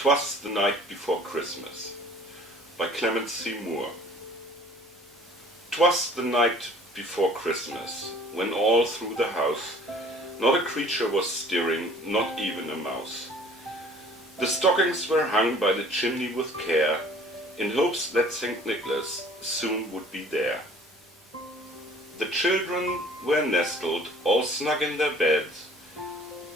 'Twas the Night Before Christmas by Clement C. 'Twas the night before Christmas, when all through the house not a creature was stirring, not even a mouse. The stockings were hung by the chimney with care, in hopes that St. Nicholas soon would be there. The children were nestled all snug in their beds,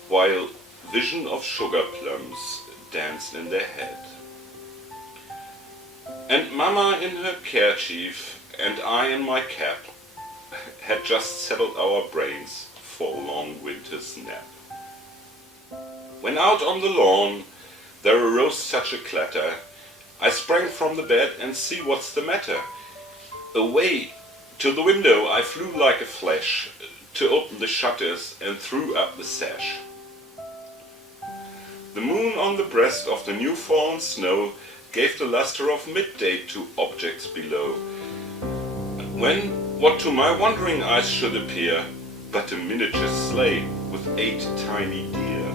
while vision of sugar plums danced in their head. And Mama in her kerchief and I in my cap had just settled our brains for a long winter's nap. When out on the lawn there arose such a clatter, I sprang from the bed and see what's the matter. Away to the window I flew like a flash, to open the shutters and threw up the sash. The moon on the breast of the new fallen snow gave the luster of midday to objects below, when what to my wondering eyes should appear but a miniature sleigh with 8 tiny deer,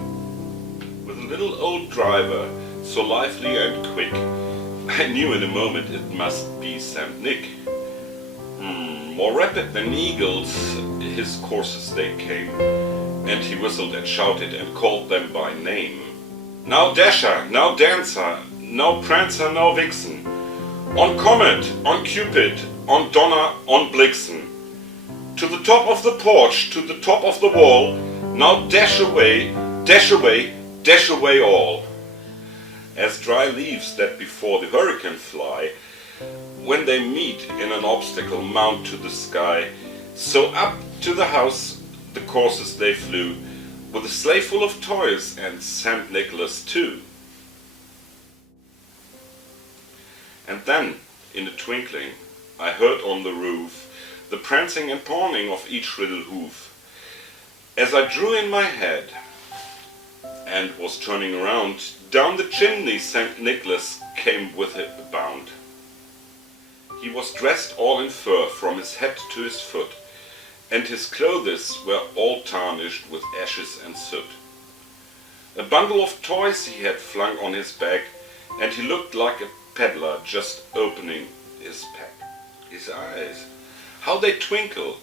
with a little old driver so lively and quick, I knew in a moment it must be St. Nick. More rapid than eagles his coursers they came, and he whistled and shouted and called them by name. Now Dasher, now Dancer, now Prancer, now Vixen, on Comet, on Cupid, on Donner, on Blitzen, to the top of the porch, to the top of the wall, now dash away, dash away, dash away all. As dry leaves that before the hurricane fly, when they meet in an obstacle mount to the sky, so up to the house the coursers they flew, with a sleigh full of toys and St. Nicholas too. And then, in a twinkling, I heard on the roof the prancing and pawing of each little hoof. As I drew in my head and was turning around, down the chimney St. Nicholas came with a bound. He was dressed all in fur from his head to his foot, and his clothes were all tarnished with ashes and soot. A bundle of toys he had flung on his back, and he looked like a peddler just opening his pack. His eyes, how they twinkle!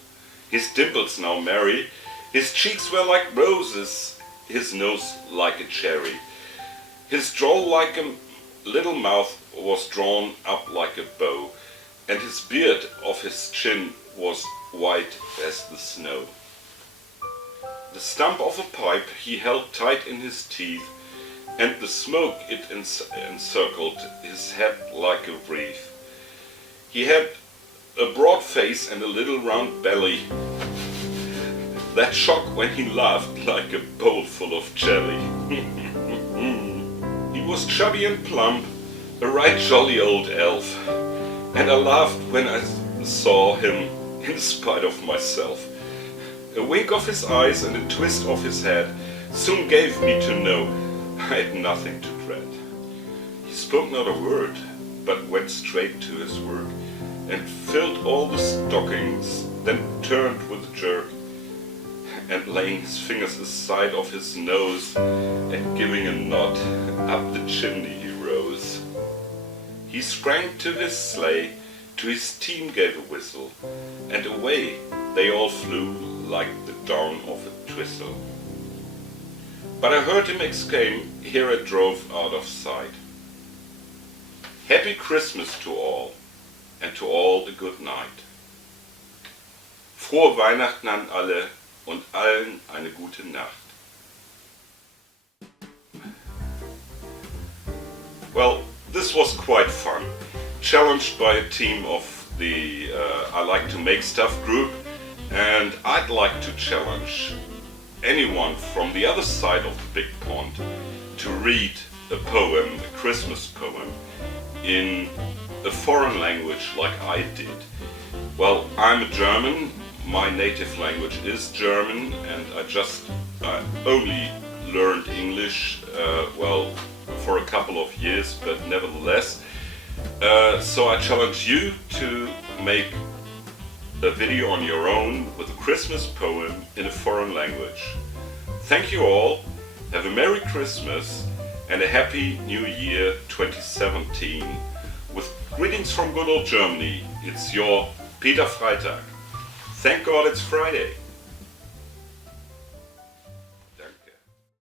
His dimples now merry, his cheeks were like roses, his nose like a cherry. His jaw like a little mouth was drawn up like a bow, and his beard of his chin was white as the snow. The stump of a pipe he held tight in his teeth, and the smoke it encircled his head like a wreath. He had a broad face and a little round belly, that shock when he laughed like a bowl full of jelly. He was chubby and plump, a right jolly old elf, and I laughed when I saw him in spite of myself. A wink of his eyes and a twist of his head soon gave me to know I had nothing to dread. He spoke not a word, but went straight to his work, and filled all the stockings, then turned with a jerk, and laying his fingers aside of his nose, and giving a nod, up the chimney he rose. He sprang to his sleigh, to his team gave a whistle, and away they all flew like the down of a twistle. But I heard him exclaim, ere I drove out of sight, Happy Christmas to all, and to all a good night. Frohe Weihnachten an alle und allen eine gute Nacht. Well, this was quite fun. Challenged by a team of the I Like to Make Stuff group, and I'd like to challenge anyone from the other side of the big pond to read a poem, a Christmas poem, in a foreign language like I did. Well, I'm a German, my native language is German, and I only learned English, well, for a couple of years, but nevertheless. So I challenge you to make a video on your own with a Christmas poem in a foreign language. Thank you all, have a Merry Christmas, and a happy new year 2017. With greetings from good old Germany, it's your Peter Freitag. Thank God it's Friday.